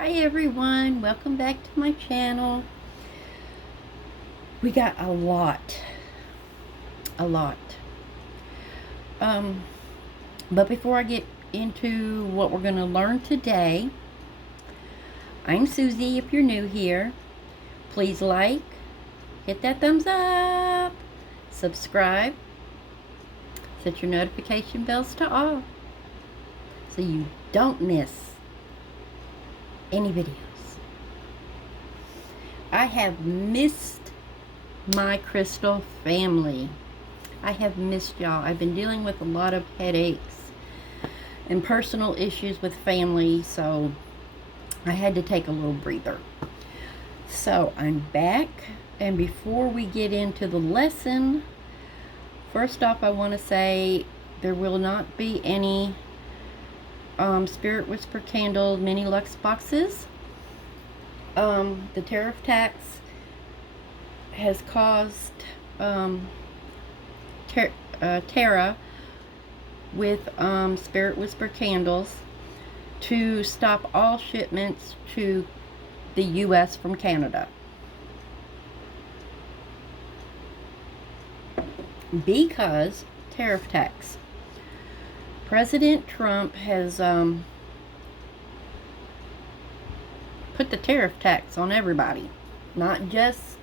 Hi everyone, welcome back to my channel. We got a lot. Um, but before I get into what we're going to learn today, I'm Susie. If you're new here, please like, hit that thumbs up, subscribe, set your notification bells to all so you don't miss any videos. I have missed my crystal family. I have missed y'all. I've been dealing with a lot of headaches and personal issues with family, so I had to take a little breather. So I'm back, and before we get into the lesson, first off, I want to say there will not be any Spirit Whisper Candle mini Lux boxes. The tariff tax has caused Tara with Spirit Whisper candles to stop all shipments to the U.S. from Canada because tariff tax. President Trump has put the tariff tax on everybody, not just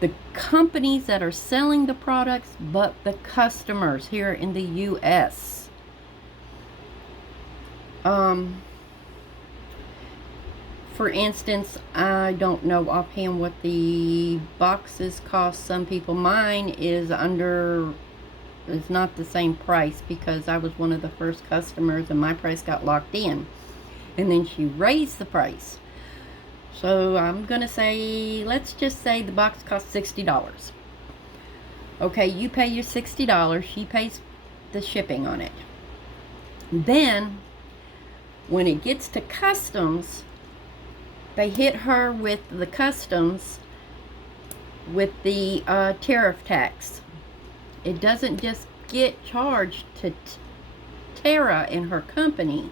the companies that are selling the products, but the customers here in the U.S. For instance, I don't know offhand what the boxes cost some people. Mine is not the same price because I was one of the first customers and my price got locked in. And then she raised the price. So I'm going to say, let's just say the box costs $60. Okay, you pay your $60. She pays the shipping on it. Then, when it gets to customs, they hit her with the customs with the tariff tax. It doesn't just get charged to Tara and her company.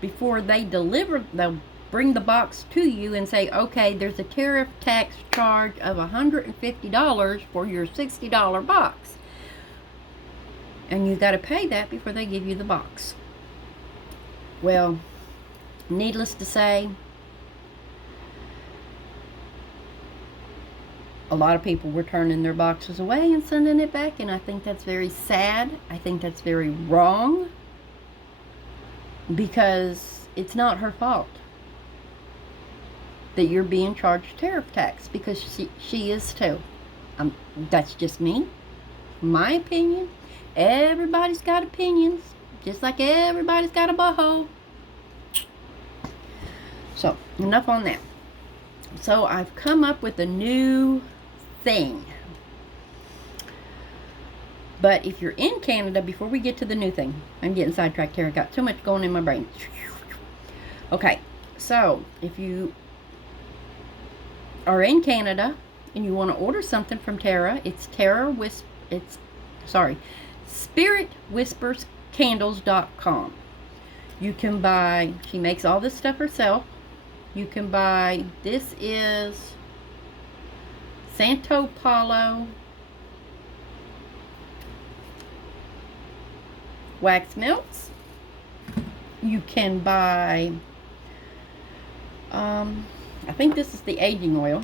Before they deliver, they'll bring the box to you and say, okay, there's a tariff tax charge of $150 for your $60 box. And you got to pay that before they give you the box. Well, needless to say, a lot of people were turning their boxes away and sending it back, and I think that's very sad. I think that's very wrong because it's not her fault that you're being charged tariff tax, because she is too. That's just me, my opinion. Everybody's got opinions, just like everybody's got a butthole. So enough on that. So I've come up with a new thing. But if you're in Canada, before we get to the new thing, I'm getting sidetracked here. I got too much going in my brain. Okay, so if you are in Canada and you want to order something from Tara, it's spiritwhisperscandles.com. You can buy, she makes all this stuff herself. You can buy, this is Santo Paulo wax melts. You can buy, I think this is the aging oil.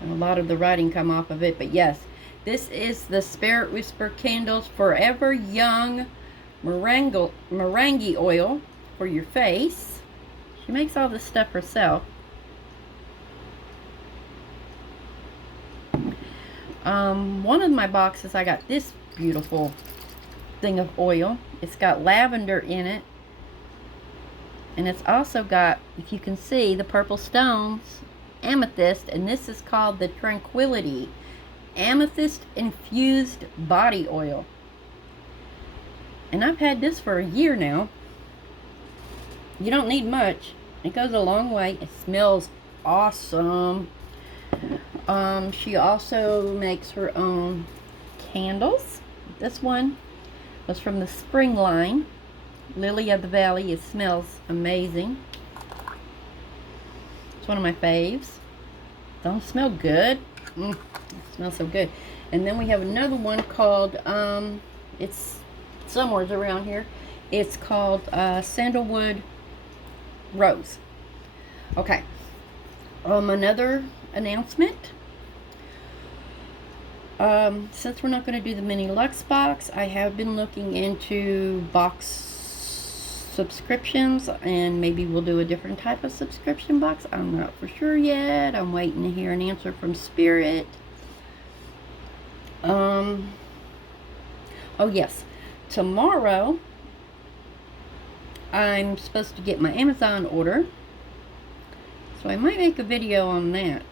And a lot of the writing come off of it, but yes, this is the Spirit Whisper Candles Forever Young Meringue oil for your face. She makes all this stuff herself. One of my boxes, I got this beautiful thing of oil. It's got lavender in it, and it's also got, if you can see, the purple stones, amethyst, and this is called the Tranquility Amethyst Infused Body Oil. And I've had this for a year now. You don't need much. It goes a long way. It smells awesome. She also makes her own candles. This one was from the spring line. Lily of the Valley. It smells amazing. It's one of my faves. Don't it smell good? It smells so good. And then we have another one called, it's somewhere around here. It's called Sandalwood Rose. Okay. Another announcement. Since we're not going to do the mini Lux box, I have been looking into box subscriptions, and maybe we'll do a different type of subscription box. I'm not for sure yet. I'm waiting to hear an answer from Spirit. Oh yes, tomorrow I'm supposed to get my Amazon order, so I might make a video on that.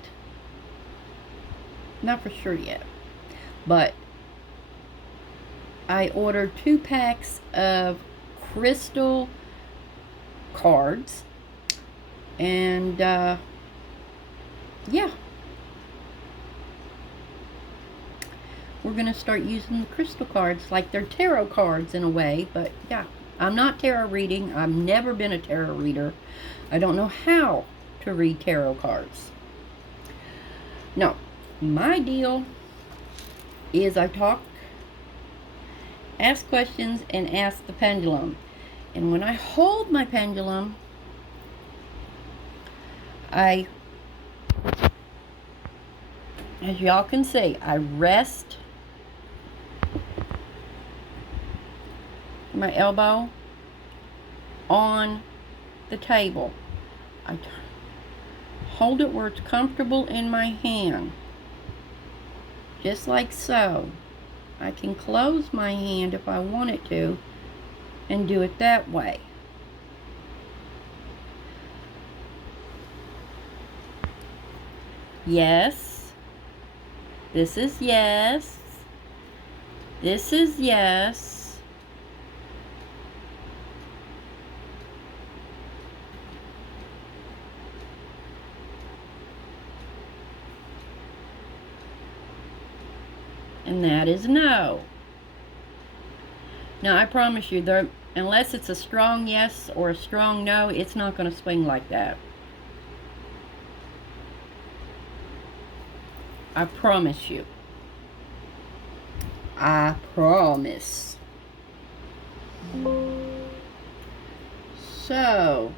Not for sure yet, but I ordered 2 packs of crystal cards, and yeah, we're gonna start using the crystal cards like they're tarot cards in a way. But yeah, I'm not tarot reading. I've never been a tarot reader. I don't know how to read tarot cards. No, my deal is I talk, ask questions, and ask the pendulum. And when I hold my pendulum, as y'all can see, I rest my elbow on the table. I hold it where it's comfortable in my hand, just like so. I can close my hand if I want it to and do it that way. Yes. This is yes. This is yes. And that is no. Now, I promise you, unless it's a strong yes or a strong no, it's not going to swing like that. I promise you. I promise. So,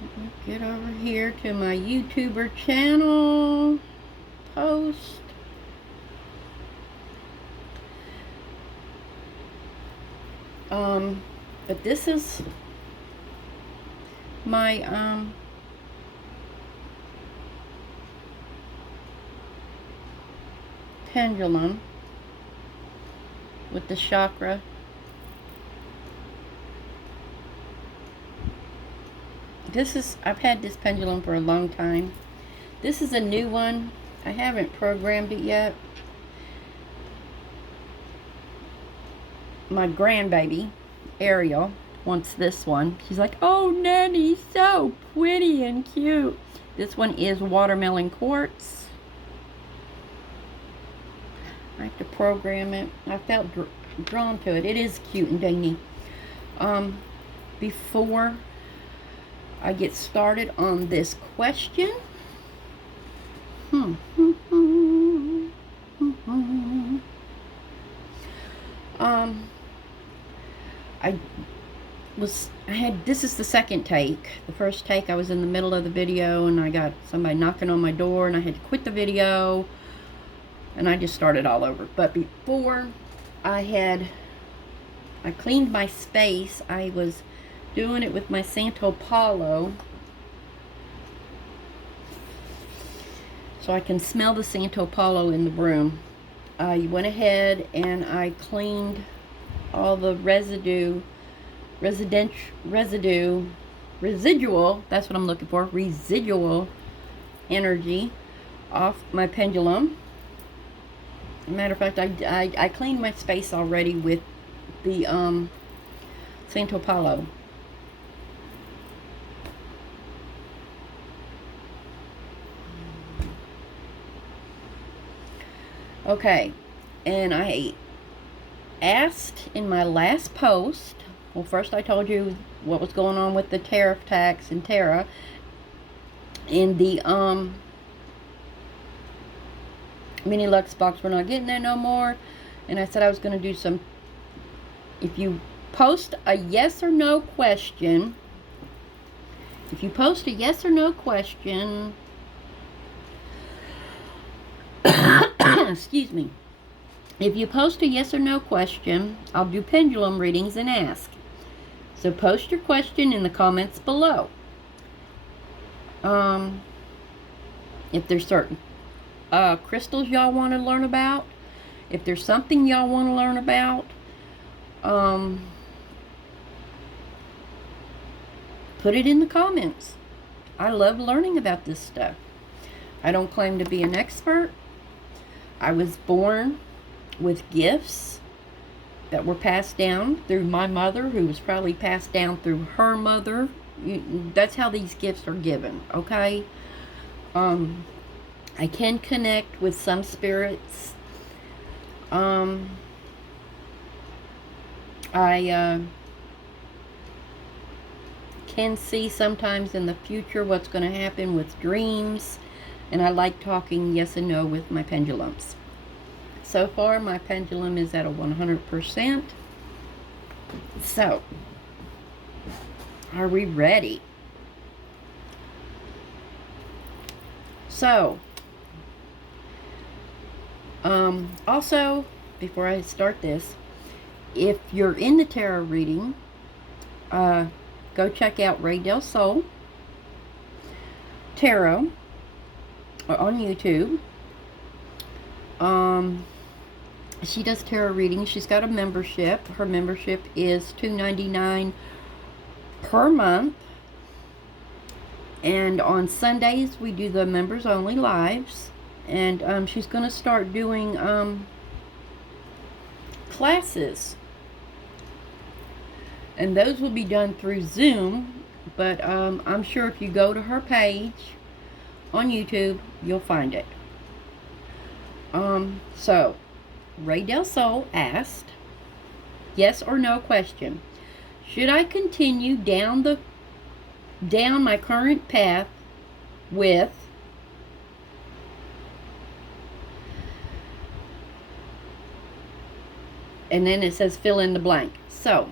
let me get over here to my YouTuber channel. Post. But this is my pendulum with the chakra. I've had this pendulum for a long time. This is a new one. I haven't programmed it yet. My grandbaby, Ariel, wants this one. She's like, oh, Nanny, so pretty and cute. This one is watermelon quartz. I have to program it. I felt drawn to it. It is cute and dainty. Before I get started on this question, this is the second take. The first take, I was in the middle of the video and I got somebody knocking on my door and I had to quit the video and I just started all over. But before I cleaned my space, I was doing it with my Santo Paulo, so I can smell the Santo Paulo in the room. I went ahead and I cleaned all the residual, that's what I'm looking for, residual energy off my pendulum. As a matter of fact, I cleaned my space already with the Santo Paulo. Okay, and I asked in my last post, well, first I told you what was going on with the tariff tax and Terra, and the mini Lux box, we're not getting that no more. And I said I was going to do some, if you post a yes or no question, excuse me, if you post a yes or no question, I'll do pendulum readings and ask. So post your question in the comments below. If there's certain crystals y'all want to learn about, if there's something y'all want to learn about, put it in the comments. I love learning about this stuff. I don't claim to be an expert. I was born with gifts that were passed down through my mother, who was probably passed down through her mother. That's how these gifts are given, okay? I can connect with some spirits. I can see sometimes in the future what's going to happen with dreams, and I like talking yes and no with my pendulums. So far, my pendulum is at a 100%. So, are we ready? So, also, before I start this, if you're in the tarot reading, go check out Ray Del Sol Tarot on YouTube. She does tarot readings. She's got a membership. Her membership is $2.99 per month. And on Sundays, we do the members only lives. And she's going to start doing classes. And those will be done through Zoom. But I'm sure if you go to her page on YouTube, you'll find it. So, Ray Del Sol asked, yes or no question. Should I continue down my current path with and then it says fill in the blank. So,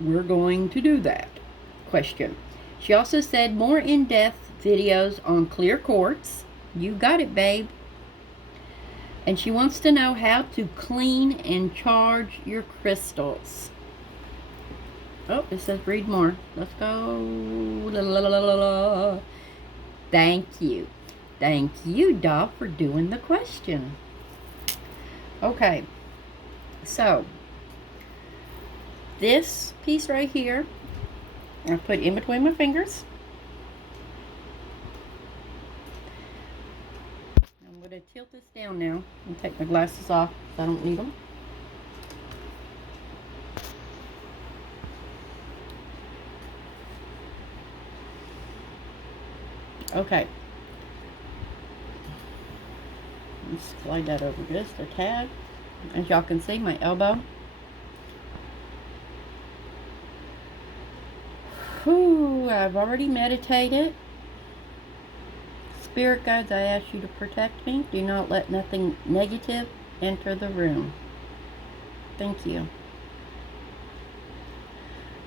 we're going to do that. Question. She also said more in-depth videos on clear quartz. You got it, babe. And she wants to know how to clean and charge your crystals. Oh, it says read more. Let's go. La, la, la, la, la. Thank you. Thank you, Doll, for doing the question. Okay. So, this piece right here, I put in between my fingers. I'm going to tilt this down now and take my glasses off because I don't need them. Okay. Let's slide that over just a tad. As y'all can see, my elbow. Whew, I've already meditated. Spirit guides, I ask you to protect me. Do not let nothing negative enter the room. Thank you.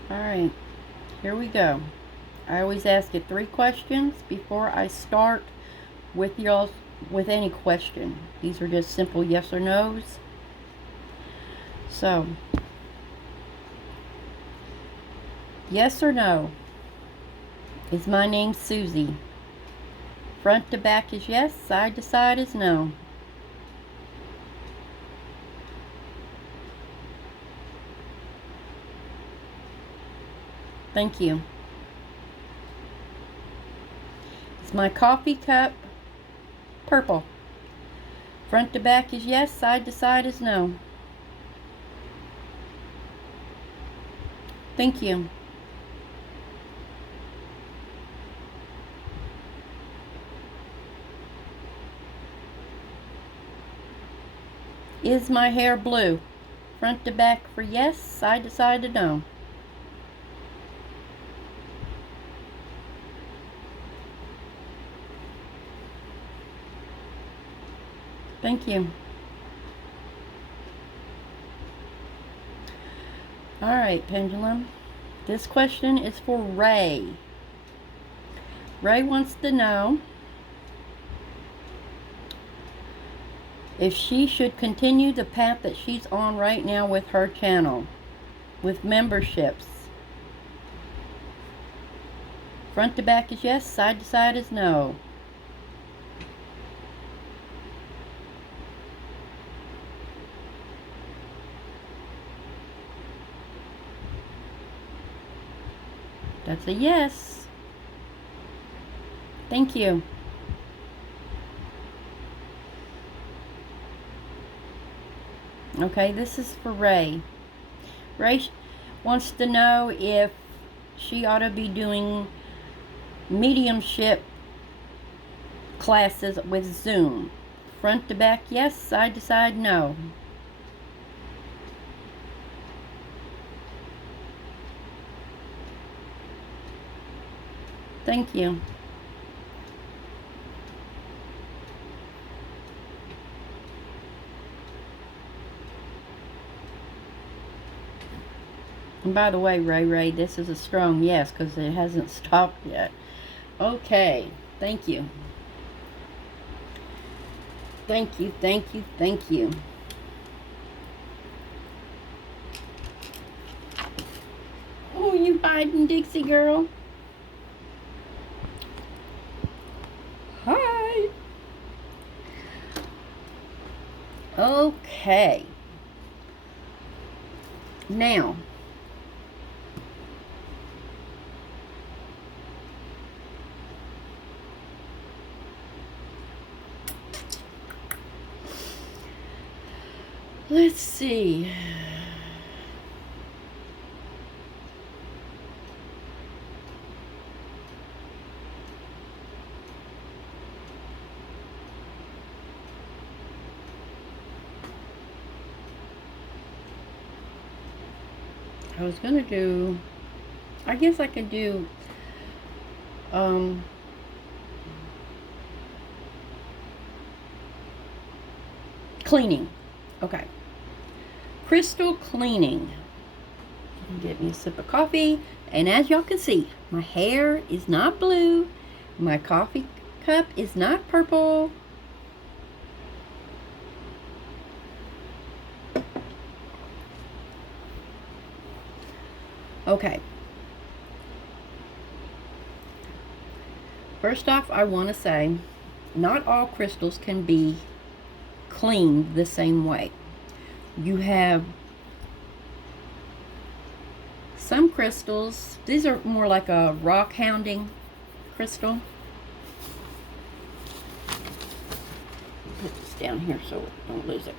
Alright, here we go. I always ask it 3 questions before I start with y'all with any question. These are just simple yes or no's. So, yes or no? Is my name Susie? Front to back is yes, side to side is no. Thank you. Is my coffee cup purple? Front to back is yes, side to side is no. Thank you. Is my hair blue? front to back for yes, side to side to no. Thank you. Alright, pendulum. This question is for Ray. Ray wants to know if she should continue the path that she's on right now with her channel, with memberships. Front to back is yes, side to side is no. That's a yes. Thank you. Okay, this is for Ray. Ray wants to know if she ought to be doing mediumship classes with Zoom. Front to back, yes. Side to side, no. Thank you. And by the way, Ray, this is a strong yes because it hasn't stopped yet. Okay, thank you. Thank you, thank you, thank you. Oh, you hiding, Dixie girl? Hi. Okay. Now, let's see. I was gonna do, I guess I could do cleaning. Okay. Crystal cleaning. Get me a sip of coffee. And as y'all can see, my hair is not blue. My coffee cup is not purple. Okay. First off, I want to say, not all crystals can be cleaned the same way. You have some crystals, these are more like a rock hounding crystal. Put this down here so don't lose it.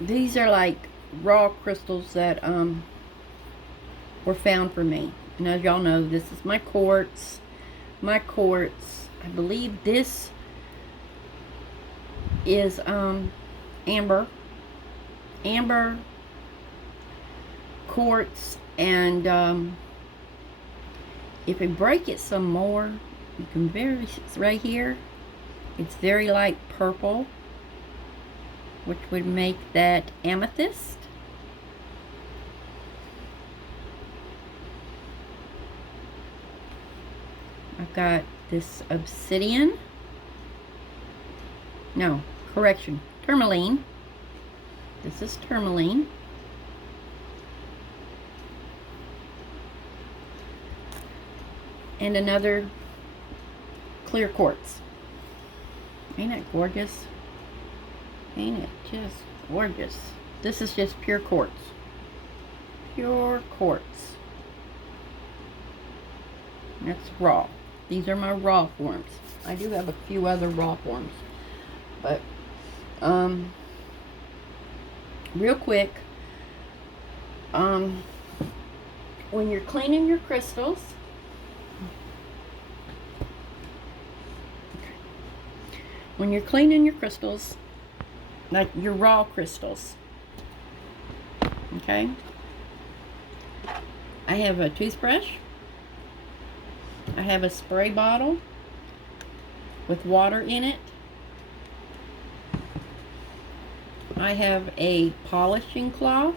These are like raw crystals that were found for me. And as y'all know, this is my quartz. My quartz, I believe this is amber quartz, and if we break it some more, you can right here, it's very light purple, which would make that amethyst. I've got this obsidian. No, correction, tourmaline. This is tourmaline. And another clear quartz. Ain't it gorgeous? Ain't it just gorgeous? This is just pure quartz. Pure quartz. That's raw. These are my raw forms. I do have a few other raw forms. But, real quick, when you're cleaning your crystals, like your raw crystals. Okay. I have a toothbrush. I have a spray bottle with water in it. I have a polishing cloth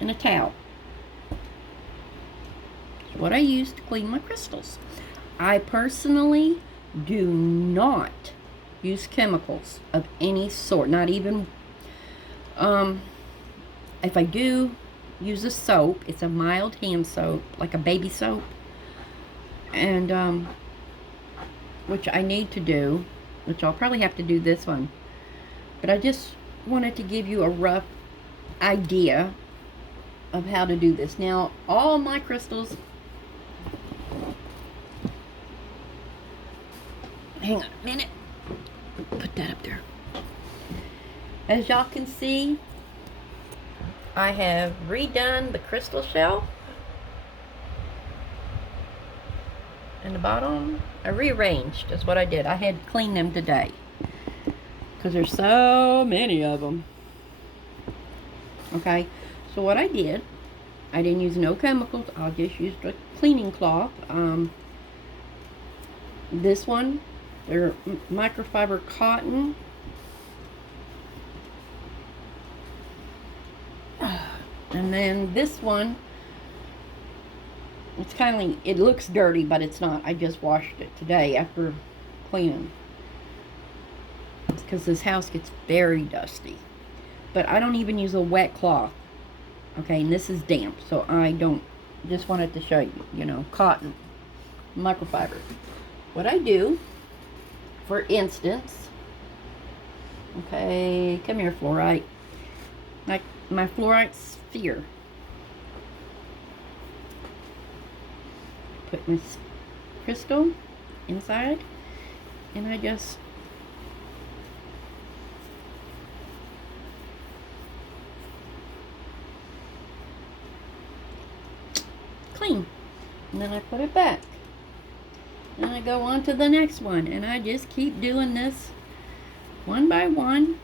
and a towel. It's what I use to clean my crystals. I personally do not use chemicals of any sort, not even, if I do use a soap, it's a mild hand soap, like a baby soap, and, which I need to do, which I'll probably have to do this one, but I just wanted to give you a rough idea of how to do this. Now, all my crystals, hang on a minute, put that up there. As y'all can see, I have redone the crystal shell and the bottom. I rearranged, is what I did. I had to clean them today because there's so many of them. Okay, so what I did, I didn't use no chemicals. I just used a cleaning cloth. This one, they're microfiber cotton. And then this one, it's kind of, it looks dirty, but it's not. I just washed it today after cleaning. It's because this house gets very dusty. But I don't even use a wet cloth. Okay, and this is damp, so I don't, just wanted to show you, you know, cotton, microfiber. What I do, for instance, okay, come here, fluorite. Like my fluorite sphere. Put my crystal inside, and I just clean, and then I put it back, and I go on to the next one, and I just keep doing this one by one,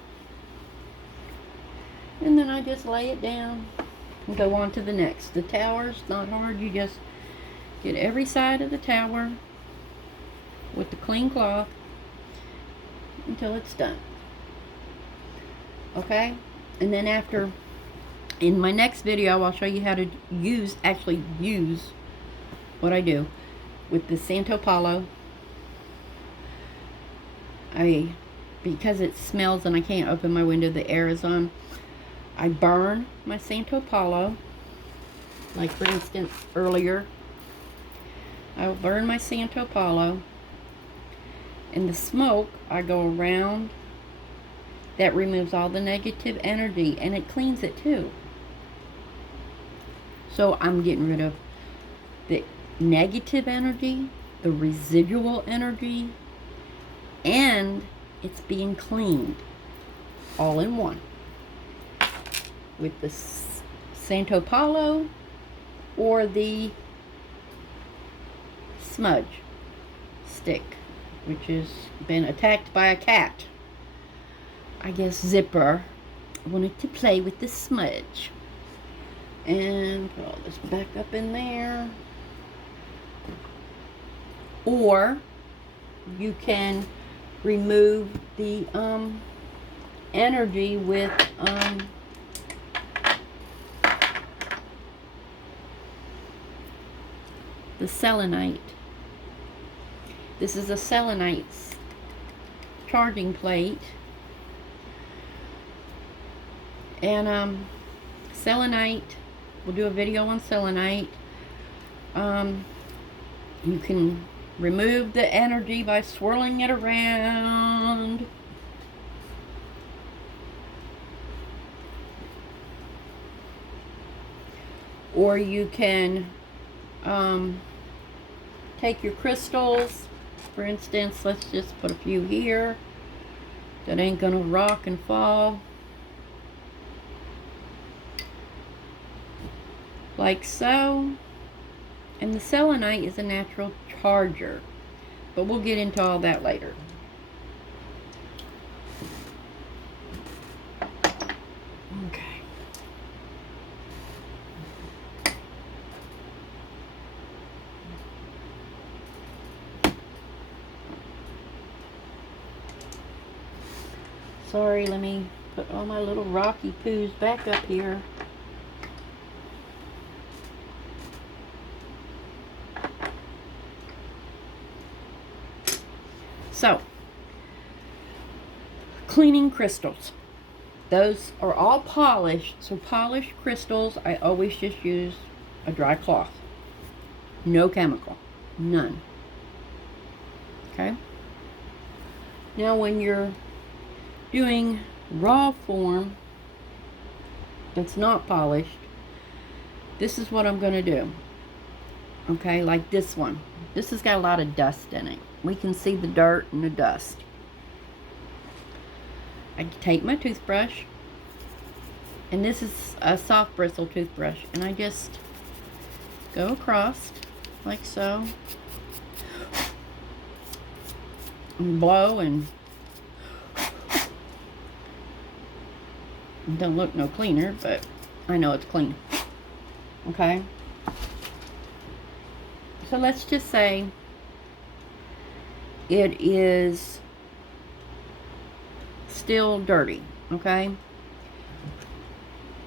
and then I just lay it down and go on to the next. The tower's not hard. You just get every side of the tower with the clean cloth until it's done. Okay, and then after, in my next video, I'll show you how to actually use what I do with the Santo Paulo. Because it smells and I can't open my window, the air is on, I burn my Santo Paulo. Like for instance, earlier, I'll burn my Santo Paulo. And the smoke, I go around. That removes all the negative energy, and it cleans it too. So I'm getting rid of the negative energy, the residual energy, and it's being cleaned all in one with the Santo Paulo or the smudge stick, which has been attacked by a cat. I guess Zipper wanted to play with the smudge. And put all this back up in there. Or you can remove the energy with the selenite. This is a selenite charging plate. And selenite, we'll do a video on selenite. You can remove the energy by swirling it around. Or you can take your crystals, for instance, let's just put a few here that ain't gonna rock and fall. Like so. And the selenite is a natural charger, but we'll get into all that later. Sorry, let me put all my little rocky poos back up here. So, cleaning crystals. Those are all polished. So polished crystals, I always just use a dry cloth. No chemical. None. Okay? Now when you're doing raw form that's not polished, this is what I'm going to do. Okay, like this one. This has got a lot of dust in it. We can see the dirt and the dust. I take my toothbrush, and this is a soft bristle toothbrush, and I just go across like so and blow, and it don't look no cleaner, but I know it's clean. Okay, so let's just say it is still dirty. Okay,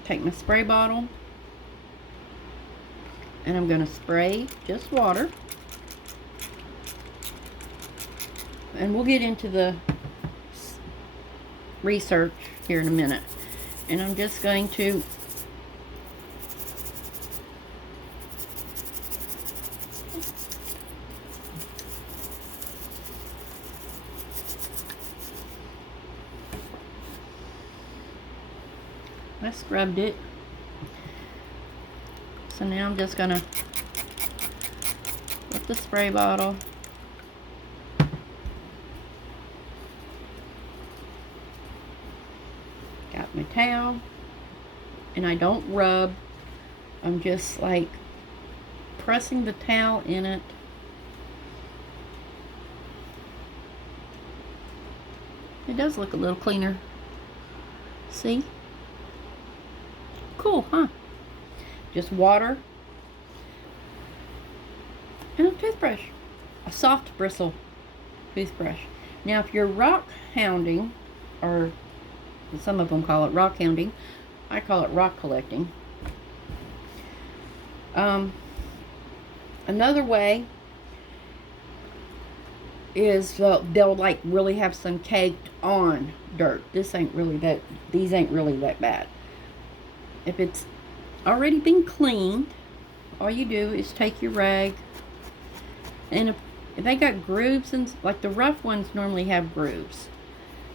take my spray bottle, and I'm going to spray just water, and we'll get into the research here in a minute. And I'm just going to I scrubbed it. So now I'm just gonna put the spray bottle got my towel, and I don't rub. I'm just like pressing the towel in it. It does look a little cleaner. See? Cool, huh? Just water and a toothbrush, a soft bristle toothbrush. Now if you're rock hounding, or some of them call it rock hounding, I call it rock collecting. Another way is they'll like really have some caked on dirt. These ain't really that bad. If it's already been cleaned, all you do is take your rag, and if they got grooves, and like the rough ones normally have grooves,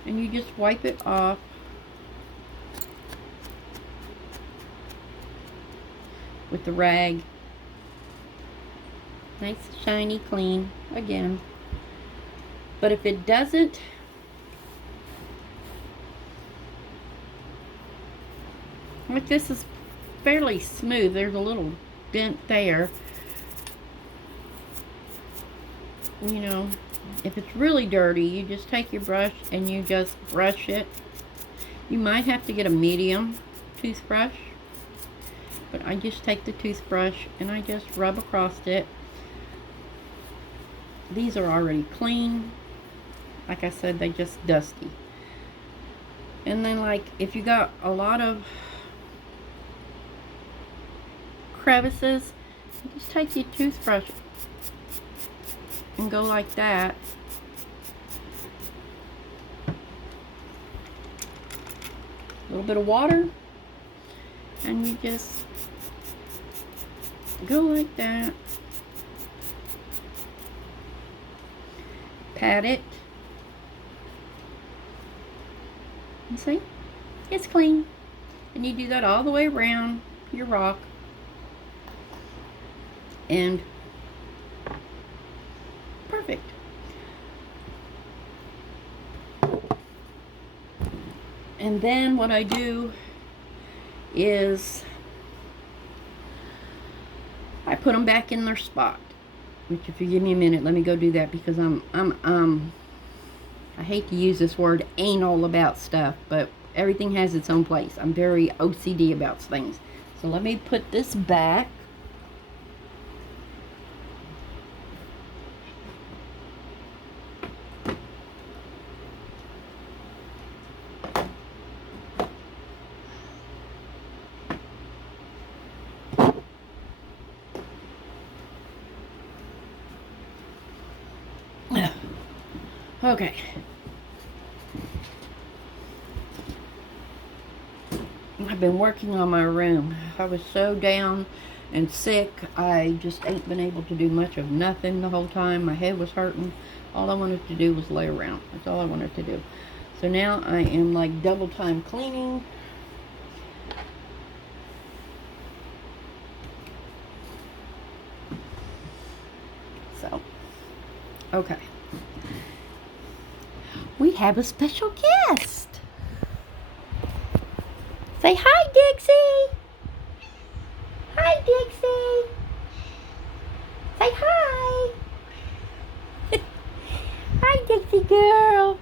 and you just wipe it off with the rag. Nice, shiny, clean again. But if it doesn't, like this is fairly smooth, there's a little dent there. You know, if it's really dirty, you just take your brush and you just brush it. You might have to get a medium toothbrush, but I just take the toothbrush and I just rub across it. These are already clean. Like I said, they just dusty. And then like if you got a lot of crevices, you just take your toothbrush and go like that. A little bit of water, and you just go like that. Pat it. And see? It's clean. And you do that all the way around your rock. And perfect. And then what I do is I put them back in their spot. Which, if you give me a minute, let me go do that, because I hate to use this word anal about stuff, but everything has its own place. I'm very OCD about things. So let me put this back. Okay. I've been working on my room. I was so down and sick. I just ain't been able to do much of nothing the whole time. My head was hurting. All I wanted to do was lay around. That's all I wanted to do. So now I am like double time cleaning. So, okay. We have a special guest. Say hi, Dixie. Hi, Dixie. Say hi. Hi, Dixie girl.